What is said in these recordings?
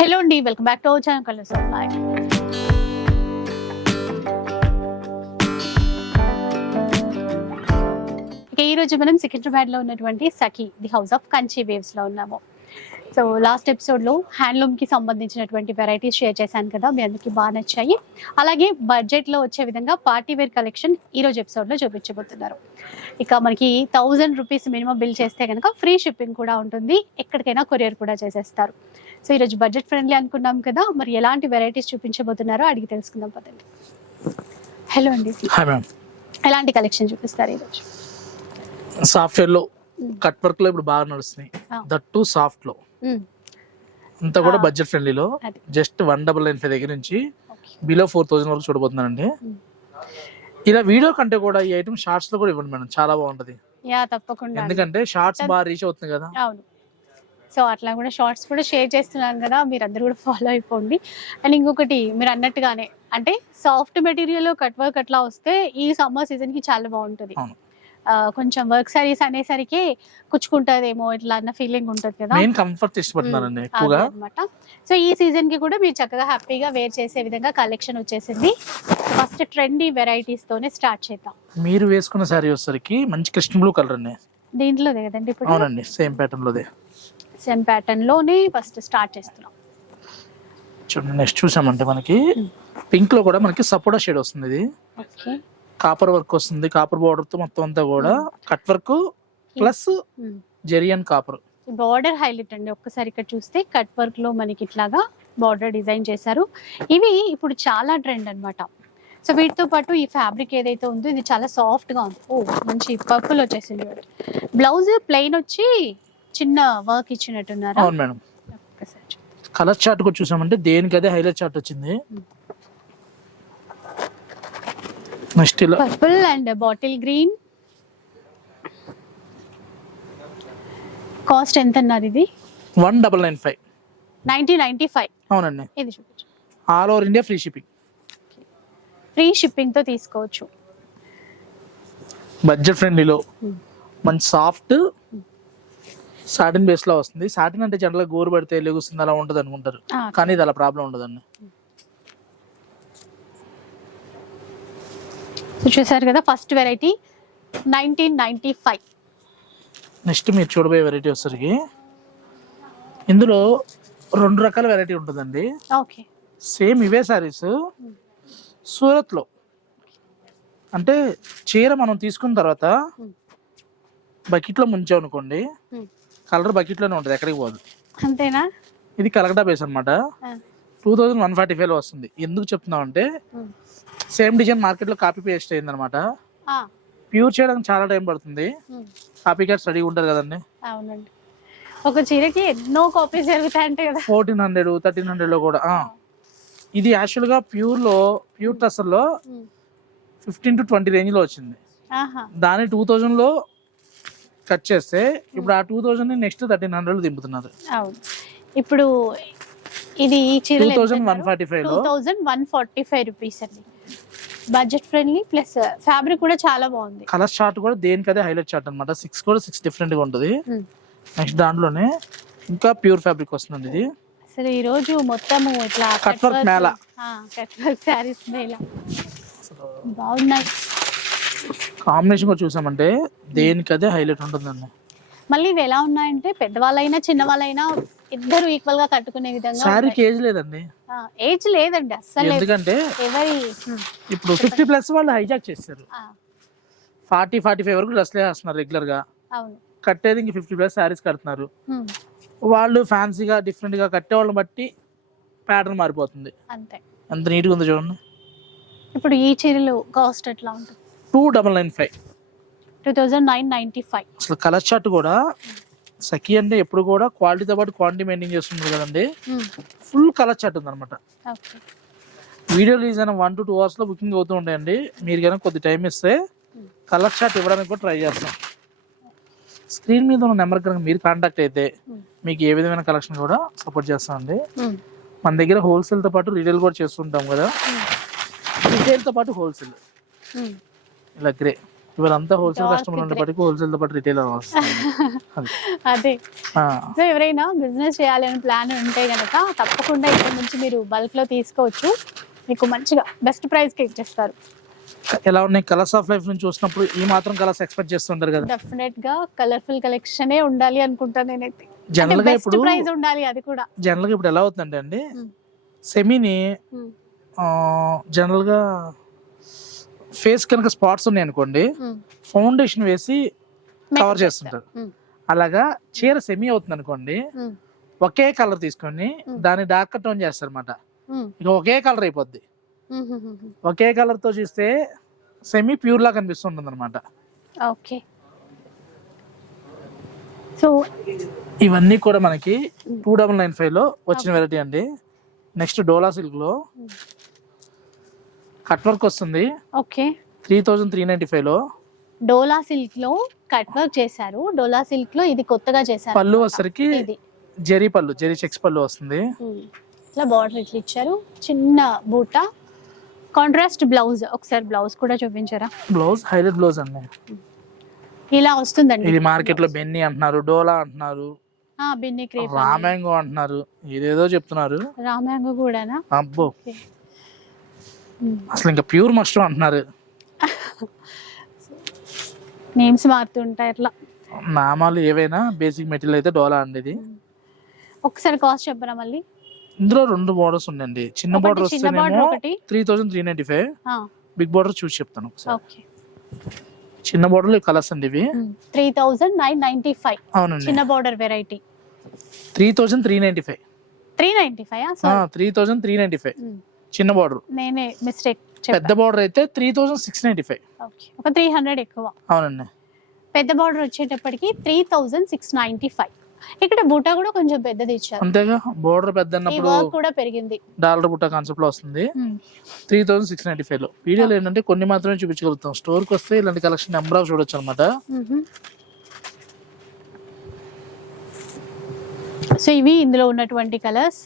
Hello అండి welcome back to our channel colours of life. ఈ రోజు మనం సికింద్రాబాద్లో ఉన్నటువంటి Sakhi the house of Kanchi వేవ్స్లో ఉన్నాము. సో లాస్ట్ ఎపిసోడ్లో హ్యాండ్లూమ్కి సంబంధించినటువంటి వెరైటీస్ షేర్ చేశాను కదా మీ అందరికి బాగా నచ్చాయి. అలాగే బడ్జెట్లో వచ్చే విధంగా పార్టీ వేర్ కలెక్షన్ ఈ రోజు ఎపిసోడ్లో చూపించబోతున్నారు. ఇక మనకి థౌజండ్ రూపీస్ మినిమం బిల్ చేస్తే కనుక ఫ్రీ షిప్పింగ్ కూడా ఉంటుంది. ఎక్కడికైనా కొరియర్ కూడా చేసేస్తారు. సో ఈరోజు బడ్జెట్ ఫ్రెండ్లీ అనుకున్నాం కదా మరి ఎలాంటి వెరైటీస్ చూపించబోతున్నారో అడిగి తెలుసుకుందాం పదండి. హలో అండి. ఎలాంటి కలెక్షన్ చూపిస్తారు ఈరోజు? సాఫ్ట్వేర్లో కట్ వర్క్లో ఇప్పుడు బాగా నడుస్తున్నాయి. దట్ టు సాఫ్ట్లో. అంతా కూడా. Budget ఫ్రెండ్లీలో. Just one double nine five దగ్గర నుంచి. బిలో ఫోర్ థౌసండ్ వరకు చూడబోతున్నానండి. ఇలా వీడియో కంటే కూడా ఈ ఐటమ్ షార్ట్స్లో కూడా ఇవ్వండి మేడం చాలా బాగుంటది యా తప్పకుండా. ఎందుకంటే షార్ట్స్ బాగా రీచ్ అవుతుంది కదా అవును సో అట్లా కూడా షార్ట్స్ కూడా షేర్ చేస్తున్నాను కదా మీరు అందరూ కూడా ఫాలో అయిపోండి అండ్ ఇంకొకటి మీరు అన్నట్టుగానే అంటే సాఫ్ట్ మెటీరియల్ కట్ వర్క్ అట్లా వస్తే ఈ సమ్మర్ సీజన్కి చాలా బాగుంటుంది కొంచెం వర్క్ సారీస్ అనేసరికి కుచ్చుకుంటదేమో ఇట్లా అన్న ఫీలింగ్ ఉంటుంది కదా. మెయిన్ కంఫర్ట్ ఇష్టపడుతున్నానండి ఎక్కువగా. అనమాట సో ఈ సీజన్కి కూడా మీరు చక్కగా హ్యాపీగా వేర్ చేసే విధంగా కలెక్షన్ వచ్చేసింది. ఫస్ట్ ట్రెండీ వెరైటీస్ తోనే స్టార్ట్ చేద్దాం. మీరు వేసుకున్న శారీ వచ్చేసరికి మంచి కృష్ణ బ్లూ కలర్ అండి దీంట్లోదే కదండి ఇప్పుడు? అవునండి సేమ్ ప్యాటర్న్ లోదే. సెమ్ ప్యాటర్న్లోనే ఫస్ట్ స్టార్ట్ చేస్తున్నాం. చూడండి నెక్స్ట్ చూసామంటే మనకి పింక్లో కూడా మనకి సపోటా షేడ్ వస్తుంది ఇది. ఓకే కాపర్ వర్క్ వస్తుంది కాపర్ బార్డర్తో మొత్తం అంతా కూడా. కట్ వర్క్ ప్లస్ జెరియన్ కాపర్. బార్డర్ హైలైట్ అండి. ఒక్కసారి ఇక్కడ చూస్తే కట్ వర్క్లో మనకి ఇట్లాగా బార్డర్ డిజైన్ చేశారు. ఇవి ఇప్పుడు చాలా ట్రెండ్ అన్నమాట. సో వీటితో పాటు ఈ ఫ్యాబ్రిక్ ఏదైతే ఉందో ఇది చాలా సాఫ్ట్గా ఉంది. ఓ మంచి పర్పుల్ వచ్చేసింది బ్లౌజ్ ప్లెయిన్ వచ్చి చిన్న వర్క్ ఇచ్చినట్టున్నారా? అవును మేడం. కలర్ చార్ట్ కూడా చూసామంటే దేనికి అదే హైలైట్ చార్ట్ వచ్చింది నెక్స్ట్ ఇలా purple and bottle green. Cost ఎంత అన్నారు ఇది? One double nine five. Nineteen ninety five. అవునండి. ఇది చూపించు. All over India free shipping. Free షిప్పింగ్తో తీసుకోవచ్చు. బడ్జెట్ ఫ్రెండ్లీలో. మంచి సాఫ్ట్ సాటిన్ బేస్లో వస్తుంది. సాటిన్ అంటే జనరల్ గోరు పడితే లెగుస్తుంది అలా ఉంటుంది అనుకుంటారు కానీ ఇది అలా ప్రాబ్లం ఉండదండి. సో చూసారు కదా first variety nineteen ninety five next మీరు చూడబోయే వెరైటీ వచ్చేసరికి ఇందులో రెండు రకాల వెరైటీ ఉంటుందండి. ఓకే సేమ్ ఇవే సారీస్ సూరత్లో అంటే చీర మనం తీసుకున్న తర్వాత Hmm. బకెట్లో ముంచాం అనుకోండి Hmm. కలర్ బకెట్లోనే ఉంటుంది ఎక్కడికి పోదు. అంతేనా? ఇది కలకటా బేస్ అనమాట టూ థౌజండ్ వన్ ఫార్టీ ఫైవ్లో వస్తుంది. ఎందుకు చెప్తున్నాం అంటే ఉమ్. సేమ్ డిజైన్ మార్కెట్లో కాపీ పేస్ట్ అయిందనమాట. ఆ, ప్యూర్ చేయడానికి చాలా టైం పడుతుంది. కాపీ కార్డ్స్ రెడీ ఉంటారు కదండి. అవునండి. ఒక చీరకి ఎన్నో కాపీస్ జరుగుతాయంటే కదా. ఫోర్టీన్ హండ్రెడ్ థర్టీన్ హండ్రెడ్లో కూడా ఆ. ఇది యాక్చువల్గా ప్యూర్లో ప్యూర్ టసర్లో ఉమ్, ఫిఫ్టీన్ టు ట్వంటీ రేంజ్లో వచ్చింది. ఆహా. దాని టూ థౌజండ్లో కట్ చేస్తే ఇప్పుడు ఆ two thousand next thirteen hundred దింపుతున్నారు. అవును. ఇప్పుడు ఇది ఈ two thousand one forty two ఫైవ్లో thousand one forty five rupees అండి. బడ్జెట్ ఫ్రెండ్లీ ప్లస్ ఫ్యాబ్రిక్ కూడా చాలా బాగుంది. కలర్ చార్ట్ కూడా దేనికి అదే హైలైట్ చార్ట్ అనమాట సిక్స్ కూడా సిక్స్ డిఫరెంట్గా ఉంటుంది. ఉమ్. నెక్స్ట్ దాంట్లోనే ఇంకా ప్యూర్ ఫ్యాబ్రిక్ వస్తుంది ఇది. అసలు ఈ రోజు మొత్తము ఇట్లా Cut work నేల. కట్ వర్క్ శారీస్ ఇలా బాగున్నాయి. కాంబినేషన్ కూడా చూసామంటే దేనికి అదే హైలైట్ ఉంటుందండి. మళ్ళీ ఇవి ఎలా ఉన్నాయంటే పెద్దవాళ్ళైనా చిన్నవాళ్ళైనా ఇద్దరు ఈక్వల్గా కట్టుకునే విధంగా శారీకి ఏజ్ లేదండి. ఏజ్ లేదండి అస్సలు. ఎందుకంటే ఎవరి. ఇప్పుడు ఫిఫ్టీ ప్లస్ వాళ్ళు హైజాక్ చేస్తారు ఫార్టీ ఫార్టీ ఫైవ్ వరకు డ్రెస్లే వేస్తున్నారు రెగ్యులర్గా. కట్టేది ఇంక ఫిఫ్టీ ప్లస్ శారీస్ కడుతున్నారు. వాళ్ళు ఫ్యాన్సీగా డిఫరెంట్గా కట్టే వాళ్ళని బట్టి ప్యాటర్న్ మారిపోతుంది. అంతే. ఎంత నీట్గా ఉందో చూడండి. ఇప్పుడు ఈ చీరలు కాస్ట్ ఎట్లా ఉంటుంది? Two double nine five two thousand nine ninety five. అసలు కలర్ చార్ట్ కూడా సఖీ అంటే ఎప్పుడు కూడా క్వాలిటీతో పాటు క్వాంటిటీ మెయింటైన్ చేస్తున్నారు కదండి. ఫుల్ కలర్ చార్ట్ ఉందన్నమాట. ఓకే. వీడియో రిలీజ్ అయిన వన్ టు టూ అవర్స్లో బుకింగ్ అవుతూ ఉంటాయండి. మీరు కనుక కొద్ది టైం ఇస్తే కలర్ చార్ట్ ఇవ్వడానికి కూడా ట్రై చేస్తాం. స్క్రీన్ మీద ఉన్న నెంబర్ కనుక మీరు కాంటాక్ట్ అయితే. మీకు ఏ విధమైన కలెక్షన్ కూడా సపోర్ట్ చేస్తామండి. మన దగ్గర హోల్సేల్తో పాటు రీటైల్ కూడా చేస్తుంటాం కదా. రీటైల్తో పాటు హోల్సేల్. ఇలా గ్రే. ఇవాళంతా హోల్సేల్ కస్టమర్. ఉండేప్పటికీ హోల్సేల్తో పాటు రిటైల్ అదే. సో ఎవరైనా బిజినెస్ చేయాలని ప్లాన్ ఉంటే గనక తప్పకుండా ఇక్కడ నుంచి మీరు బల్క్లో తీసుకోవచ్చు. మీకు మంచిగా బెస్ట్ ప్రైస్కి ఇచ్చేస్తారు. ఎలా ఉన్నాయి? కలర్స్ ఆఫ్ లైఫ్ నుంచి చూసినప్పుడు ఈ మాత్రం కలర్స్ ఎక్స్పెక్ట్ చేస్తుంటారు కదా. డెఫినెట్గా కలర్ఫుల్ కలెక్షనే ఉండాలి అనుకుంటా నేనైతే. జనరల్గా ఇప్పుడు ప్రైస్ ఉండాలి అది కూడా. జనరల్గా ఇప్పుడు ఎలా అవుతుందంటే అండి. సెమీని. జనరల్గా ఫేస్ కనుక స్పాట్స్ ఉన్నాయి అనుకోండి. ఫౌండేషన్ వేసి కవర్ చేస్తుంటారు. అలాగా చీర సెమీ అవుతుంది అనుకోండి. ఒకే కలర్ తీసుకొని. దాన్ని డార్క్ టోన్ చేస్తారు అనమాట Hmm. ఇక ఒకే కలర్ అయిపోద్ది. ఒకే కలర్తో చూస్తే సెమీ ప్యూర్ లా కనిపిస్తుంటుంది అనమాట ఓకే సో ఇవన్నీ కూడా మనకి టూ డబల్ నైన్ ఫైవ్లో వచ్చిన వెరైటీ అండి నెక్స్ట్ డోలా సిల్క్లో కట్ వర్క్ వస్తుంది. Okay. Three thousand three ninety ఫైవ్లో డోలా సిల్క్లో కట్ వర్క్ చేశారు. డోలా సిల్క్లో ఇది కొత్తగా చేశారు పళ్ళు. వచ్చరికి ఇది. జెరీ పళ్ళు జెరీ చెక్స్ పళ్ళు వస్తుంది. ఇట్లా బార్డర్ ఇట్లా ఇచ్చారు. చిన్న బూట. Contrast blouse. ఒకసారి బ్లౌజ్ కూడా చూపించారా? బ్లౌజ్ హైలైట్ బ్లౌజ్ అండి. ఇలా వస్తుందండి. ఇది మార్కెట్లో బెన్నీ అంటున్నారు డోలా అంటున్నారు ఆ, బిన్ని క్రేప్ రామ్యాంగో అంటున్నారు. ఇదేదో చెప్తున్నారు. రామ్యాంగో కూడానా? అబ్బో. అసలు ఇంకా ప్యూర్ మష్రూమ్ అంటున్నారు. నేమ్స్ మారుతుంటాయి అట్లా. నామాలు ఏవైనా బేసిక్ మెటీరియల్ అయితే డోలా అండి ఇది. ఒకసారి కాస్ట్ చెప్పరా మళ్ళీ? ఇందులో రెండు బోర్డర్స్ ఉన్నాయండి. చిన్న బోర్డర్ వస్తేనేమో ఒకటి. Three thousand three ninety five ఆ, బిగ్ బోర్డర్ చూసి చెప్తాను ఒకసారి. ఓకే. చిన్న బోర్డర్ కలర్స్ అండి ఇవి. Three thousand nine ninety five అవునండి. చిన్న border variety three thousand three ninety five three ninety five three thousand three ninety five చిన్న బార్డర్ నేనే మిస్టేక్ పెద్ద బార్డర్ అయితే three thousand six ninety five okay ఒక three hundred ఎక్కువ. అవునండి. పెద్ద బార్డర్ వచ్చేటప్పటికి three thousand six ninety five ఇక్కడ బూటా కూడా కొంచెం పెద్దది ఇచ్చారు. అంతేగా? బోర్డర్ పెద్ద కూడా పెరిగింది. డాలర్ బుట్ట కాన్సెప్ట్లో వస్తుంది. త్రీ థౌసండ్ సిక్స్ నైన్టీ ఫైవ్లో. వీడియోలో ఏంటంటే కొన్ని మాత్రమే చూపించగలుగుతాం. స్టోర్కి వస్తే ఇలాంటి కలెక్షన్ నెంబర్ ఆఫ్ చూడొచ్చు అనమాట సో ఇవి ఇందులో ఉన్నటువంటి కలర్స్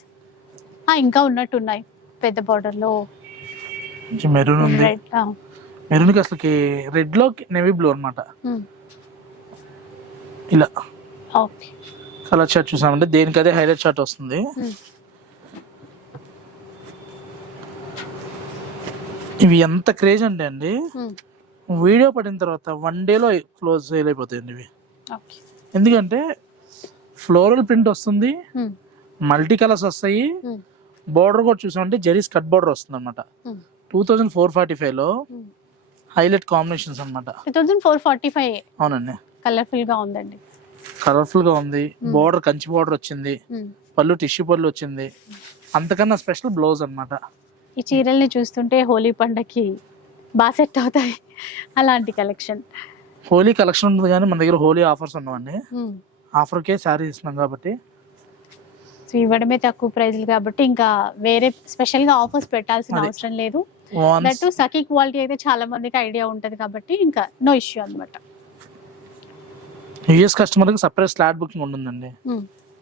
ఇంకా ఉన్నట్టు ఉన్నాయి పెద్ద బార్డర్లో మెరూన్ ఉంది. రెడ్ మెరూన్కి అసలుకి రెడ్లో నెవీ బ్లూ అన్నమాట. ఇలా. ఓకే కలర్ షార్ట్ చూసామంటే దేనికి అదే హైలైట్ షార్ట్ వస్తుంది. ఇవి ఎంత క్రేజ్ అంటే అండి వీడియో పడిన తర్వాత వన్ డేలో క్లోజ్ సేల్ అయిపోతాయండి ఇవి. ఎందుకంటే ఫ్లోరల్ ప్రింట్ వస్తుంది మల్టీ కలర్స్ వస్తాయి బోర్డర్ కూడా చూసామంటే జరీస్ కట్ బోర్డర్ వస్తుంది అనమాట టూ థౌజండ్ ఫోర్ ఫార్టీ ఫైవ్లో హైలైట్ కాంబినేషన్స్ అన్నమాట. Two thousand four forty five అవునండి. కలర్ఫుల్గా ఉందండి. కలర్ఫుల్గా ఉంది బోర్డర్ కంచి బోర్డర్ వచ్చింది. పళ్ళు టిష్యూ పళ్ళు వచ్చింది. అంతకన్నా స్పెషల్ బ్లౌజ్ అన్నమాట. ఈ చీరల్ని చూస్తుంటే హోలీ పండగకి బాగా సెట్ అవుతాయి. అలాంటి కలెక్షన్. హోలీ కలెక్షన్ ఉంటుంది కానీ మన దగ్గర హోలీ ఆఫర్స్ ఉన్నామండి ఆఫర్కే శారీ ఇస్తున్నాం కాబట్టి సో ఇవ్వడమే తక్కువ ప్రైజ్లు కాబట్టి ఇంకా వేరే స్పెషల్గా ఆఫర్స్ పెట్టాల్సిన. అవసరం లేదు. దట్టు సఖీ క్వాలిటీ అయితే చాలా మందికి ఐడియా ఉంటది కాబట్టి ఇంకా నో ఇష్యూ అనమాట యూఎస్ కస్టమర్కి సపరేట్ స్లాట్ బుకింగ్ ఉంటుందండి.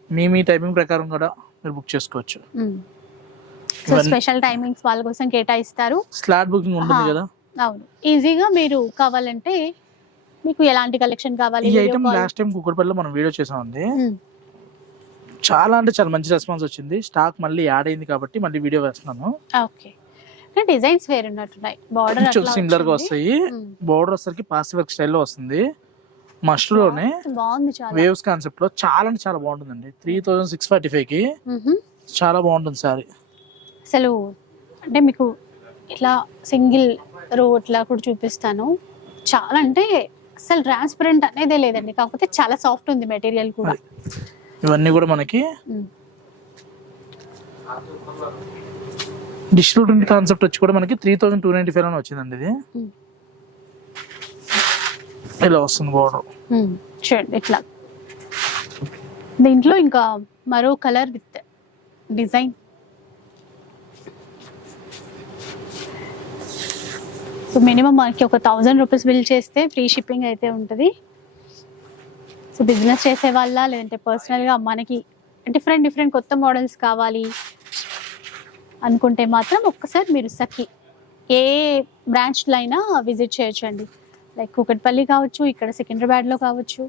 మీ మీ టైమింగ్ ప్రకారం కూడా మీరు బుక్ చేసుకోవచ్చు. సో స్పెషల్ టైమింగ్స్ వాళ్ళ కోసం కేటాయిస్తారు. స్లాట్ బుకింగ్ ఉంటుంది ఆహా. కదా. అవును. ఈజీగా మీరు కావాలంటే మీకు ఎలాంటి కలెక్షన్ కావాలి ఈ ఐటమ్ లాస్ట్ టైం కుక్కడపల్లిలో మనం వీడియో చేసామండి. ఉమ్, చాలా అంటే చాలా మంచి రెస్పాన్స్ వచ్చింది. స్టాక్ మళ్ళీ యాడ్ అయింది కాబట్టి మళ్ళీ వీడియో వేస్తున్నాను. ఓకే. డిజైన్స్ వేరు ఉన్నట్టున్నాయి. బార్డర్ సిమిలర్గా వస్తాయి. బోర్డర్ వచ్చేసరికి పాసి వర్క్ స్టైల్లో వస్తుంది. మస్ట్లోనే బాగుంది చాలా. వేవ్స్ కాన్సెప్ట్లో చాలా అంటే చాలా బాగుంటుందండి. త్రీ థౌజండ్ సిక్స్ ఫార్టీ ఫైవ్కి మ్హూ. చాలా బాగుంటుంది సారీ అసలు అంటే మీకు ఇట్లా సింగిల్ రో ఇట్లా కూడా చూపిస్తాను. చాలా అంటే అసలు ట్రాన్స్పరెంట్ అనేదే లేదండి. కాకపోతే చాలా సాఫ్ట్ ఉంది మెటీరియల్ కూడా. ఇవన్నీ కూడా మనకి డిజిటల్ ప్రింట్ కాన్సెప్ట్ వచ్చి కూడా మనకి three thousand two ninety five అని వచ్చిందండి ఇది. ఇలా వస్తుంది బోర్డర్ చూడండి ఇట్లా. దీంట్లో ఇంకా మరో colour with design. So minimum మనకి ఒక థౌజండ్ రూపీస్ బిల్ చేస్తే ఫ్రీ షిప్పింగ్ అయితే ఉంటుంది. సో బిజినెస్ చేసే వాళ్ళ లేదంటే పర్సనల్గా మనకి డిఫరెంట్ డిఫరెంట్ కొత్త మోడల్స్ కావాలి అనుకుంటే మాత్రం ఒక్కసారి మీరు సఖి ఏ బ్రాంచ్లో అయినా విజిట్ చేయొచ్చండి. లైక్ కుకట్పల్లి కావచ్చు ఇక్కడ సికింద్రాబాద్లో కావచ్చు.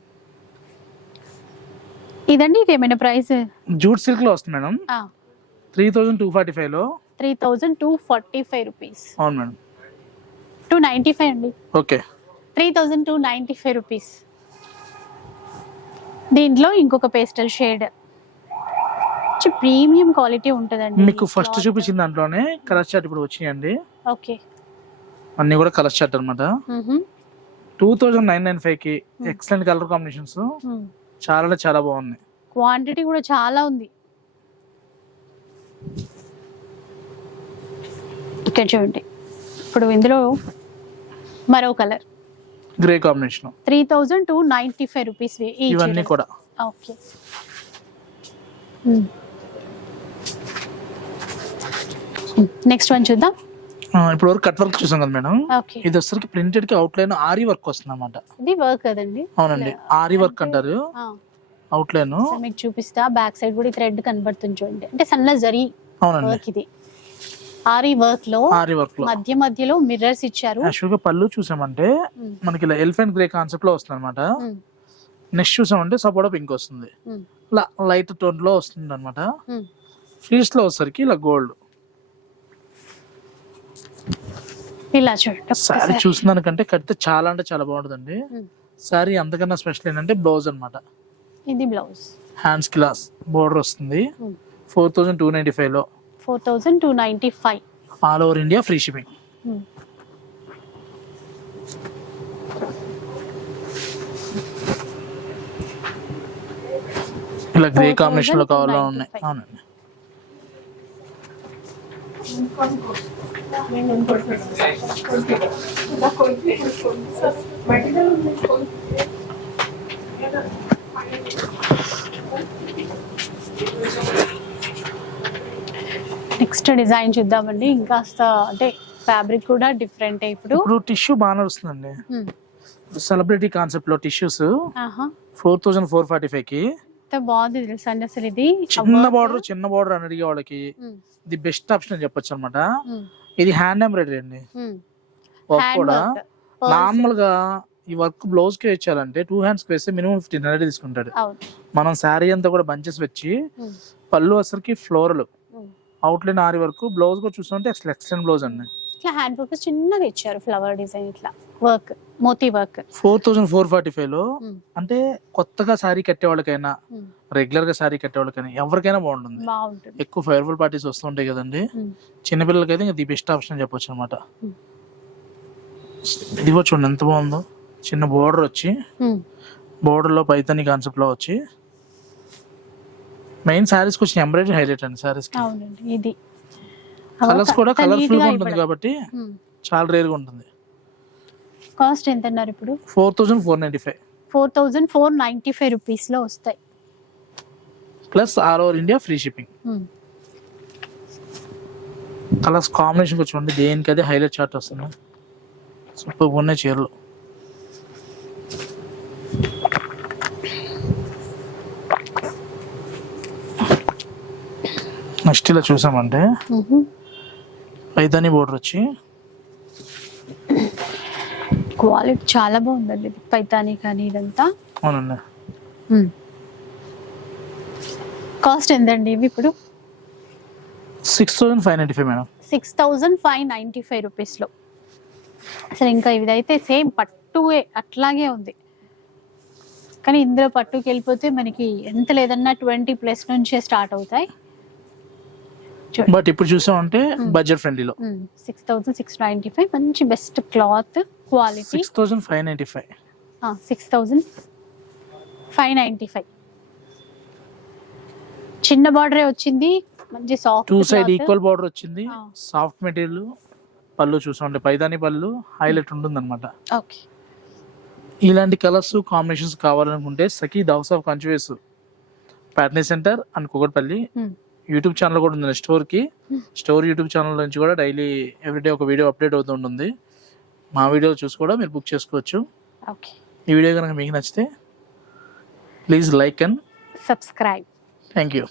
ఇదండి ఇది ఏమైనా ప్రైస్ జూట్ సిల్క్లో వస్తుంది madam. Three thousand two forty ఫైవ్లో. Three thousand two forty five rupees అవును మేడం. టూ నైంటీ ఫైవ్ అండి. Okay. Three thousand two ninety five rupees దీంట్లో ఇంకొక పేస్టల్ షేడ్. ప్రీమియం క్వాలిటీ ఉంటుందండి మీకు ఫస్ట్ చూపించిన దాంట్లోనే కలర్ చార్ట్ ఇప్పుడు వచ్చినాయండి. ఓకే. అన్ని కూడా కలర్ చార్ట్ అనమాట టూ థౌజండ్ నైన్ నైన్ ఫైవ్కి ఎక్సలెంట్ కలర్ కాంబినేషన్స్. చాలా చాలా బాగున్నాయి. క్వాంటిటీ కూడా చాలా ఉంది. ఇక్కడ చూడండి. ఇప్పుడు ఇందులో మరో colour. Grey combination three thousand two ninety five rupees ఇవన్నీ కూడా. ఓకే నెక్స్ట్ వన్ చూద్దాం. ఇప్పుడు వరకు కట్ వర్క్ చూసాం కదా మేడం? ఇది వచ్చరికి ప్రింటెడ్కి అవుట్ లైన్ ఆరి వర్క్ వస్తుంది అనమాట ఇది వర్క్ కదండి. అవునండి. ఆరి వర్క్ అంటారు. అవుట్ లైన్ మీకు చూపిస్తా. బ్యాక్ సైడ్ కూడా థ్రెడ్ కనబడుతుంది చూడండి. అంటే సన్న జరీ అవునండి. వర్క్ ఇది. ఆరి వర్క్లో ఆరి వర్క్లో. మధ్య మధ్యలో మిర్రర్స్ ఇచ్చారు. యాక్చువల్గా పళ్ళు చూసామంటే మనకి ఇలా ఎలిఫెంట్ గ్రే కాన్సెప్ట్లో వస్తుంది అనమాట నెక్స్ట్ చూసామంటే సపోటా పింక్ వస్తుంది. ఇలా లైట్ టోన్లో వస్తుంది అనమాట. ఫ్లీట్స్లో వచ్చరికి ఇలా గోల్డ్ ఇలా చూడండి ఒక్కసారి. చూసిన దానికంటే కడితే చాలా అంటే చాలా బాగుంటుందండి. శారీ అంతకన్నా స్పెషల్ ఏంటంటే బ్లౌజ్ అనమాట ఇది బ్లౌజ్ హ్యాండ్స్ క్లాస్ బోర్డర్ వస్తుంది. ఫోర్ థౌజండ్ టూ నైన్టీ ఫైవ్లో. Four thousand two ninety five. All over India free shipping. ఇలా గ్రే కాంబినేషన్లో కావాలో ఉన్నాయి. 4,295. అవునండి. నెక్స్ట్ డిజైన్ చూద్దామండి. ఇంకాస్త అంటే ఫ్యాబ్రిక్ కూడా డిఫరెంట్ ఇప్పుడు. ఇప్పుడు టిష్యూ బాగా నడుస్తుందండి ఉమ్. సెలబ్రిటీ కాన్సెప్ట్లో tissues. Four thousand four forty ఫైవ్కి బాగుంది తెలుసా అండి అసలు ఇది? చిన్న. బార్డర్ చిన్న బార్డర్ అని అడిగే వాళ్ళకి ఇది బెస్ట్ ఆప్షన్ అని చెప్పొచ్చు అనమాట ఇది హ్యాండ్ ఎంబ్రాయిడరీ అండి. వర్క్ కూడా. నార్మల్గా ఈ వర్క్ బ్లౌజ్కి ఇచ్చారంటే టూ హ్యాండ్స్ వేస్తే మినిమం ఫిఫ్టీన్ హండ్రెడ్ తీసుకుంటాడు. మనం శారీ అంతా కూడా బంచెస్ వచ్చి పళ్ళు అసలుకి ఫ్లోరల్. అవుట్లైన్ ఆరి వరకు బ్లౌజ్ కూడా చూస్తుంటే అసలు ఎక్సలెంట్ బ్లౌజ్ అండి ఇట్లా హ్యాండ్ వర్క్ చిన్నగా ఇచ్చారు ఫ్లవర్ డిజైన్ ఇట్లా. Work Moti work four thousand four forty ఫైవ్లో ఉమ్, అంటే కొత్తగా శారీ కట్టే వాళ్ళకైనా. రెగ్యులర్గా శారీ కట్టే వాళ్ళకైనా ఎవరికైనా బాగుంటుంది. ఎక్కువ ఫేర్ఫుల్ పార్టీస్ వస్తుంటాయి కదండి. ఉమ్, చిన్నపిల్లలకి అయితే ది బెస్ట్ ఆప్షన్ చెప్పొచ్చు అనమాట. ఇది చూడండి ఎంత బాగుందో. చిన్న బోర్డర్ వచ్చి. బోర్డర్లో పైతని కాన్సెప్ట్లో వచ్చి మెయిన్ శారీస్ వచ్చిన ఎంబ్రాయిడరీ హైలైట్ అండి శారీస్ అవునండి ఇది. కలర్స్ కూడా కలర్ఫుల్గా ఉంటుంది. కాబట్టి. చాలా రేర్గా ఉంటుంది. కాస్ట్ ఎంత అన్నారు ఇప్పుడు? Four thousand four ninety five. Four thousand four ninety five రూపీస్లో వస్తాయి plus all over India free shipping. Colours combination చూడండి దేనికి అదే హైలైట్ చార్ట్ వస్తుంది. సూపర్ ఉన్నాయి చీరలు. నెక్స్ట్ ఇలా చూసామంటే. పైతాని బోర్డర్ వచ్చి క్వాలిటీ చాలా బాగుందండి పైతాని కానీ ఇదంతా. అవునండి. కాస్ట్ ఎంతండి ఇవి ఇప్పుడు? Six thousand five ninety five madam. Six thousand five ninety five రూపీస్లో. అసలు ఇంకా ఇదైతే సేమ్ పట్టువే అట్లాగే ఉంది. కానీ ఇందులో పట్టుకి వెళ్ళిపోతే మనకి ఎంత లేదన్నా ట్వంటీ ప్లస్ నుంచే స్టార్ట్ అవుతాయి. బట్ ఇప్పుడు చూసామంటే budget ఫ్రెండ్లీలో six thousand six ninety five మంచి best cloth quality six thousand five ninety five six thousand five ninety five చిన్న బార్డరే వచ్చింది? మంచి soft two side equal border వచ్చింది. సాఫ్ట్ మెటీరియల్ పళ్ళు చూసామంటే పైదాని పళ్ళు హైలైట్ ఉంటుంది అనమాట ఓకే ఇలాంటి కలర్స్ కాంబినేషన్స్ కావాలనుకుంటే Sakhi house of కంచువేస్ Patny center and Kukatpally YouTube channel కూడా ఉంది స్టోర్కి Hmm. స్టోర్ యూట్యూబ్ ఛానల్ నుంచి కూడా డైలీ ఎవ్రీడే ఒక వీడియో అప్డేట్ అవుతూ ఉంటుంది. మా వీడియో చూసి కూడా మీరు బుక్ చేసుకోవచ్చు. ఈ వీడియో కనుక మీకు నచ్చితే please like and subscribe. Thank you.